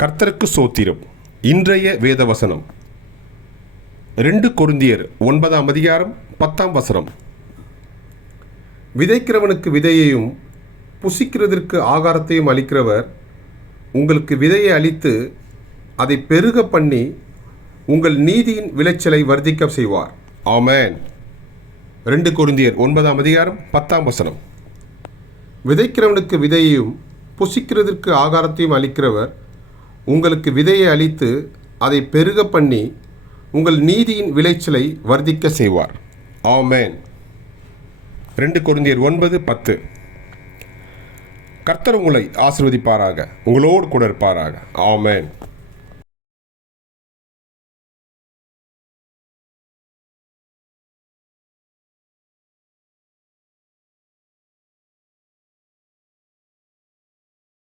கர்த்தருக்கு சோத்திரம். இன்றைய வேத வசனம் ரெண்டு கொருந்தியர் ஒன்பதாம் அதிகாரம் பத்தாம் வசனம். விதைக்கிறவனுக்கு விதையையும் புசிக்கிறதற்கு ஆகாரத்தையும் அளிக்கிறவர் உங்களுக்கு விதையை அளித்து அதை பெருக பண்ணி உங்கள் நீதியின் விளைச்சலை வர்த்திக்க செய்வார். ஆமேன். ரெண்டு கொருந்தியர் ஒன்பதாம் அதிகாரம் பத்தாம் வசனம். விதைக்கிறவனுக்கு விதையையும் புசிக்கிறதற்கு ஆகாரத்தையும் அளிக்கிறவர் உங்களுக்கு விதையை அளித்து அதை பெருக பண்ணி உங்கள் நீதியின் விளைச்சலை வர்த்திக்க செய்வார். ஆமென். ரெண்டு குருந்தியர் ஒன்பது பத்து. கர்த்தர் உங்களை ஆசிர்வதிப்பாராக உங்களோடு கூட இருப்பாராக. ஆமேன்.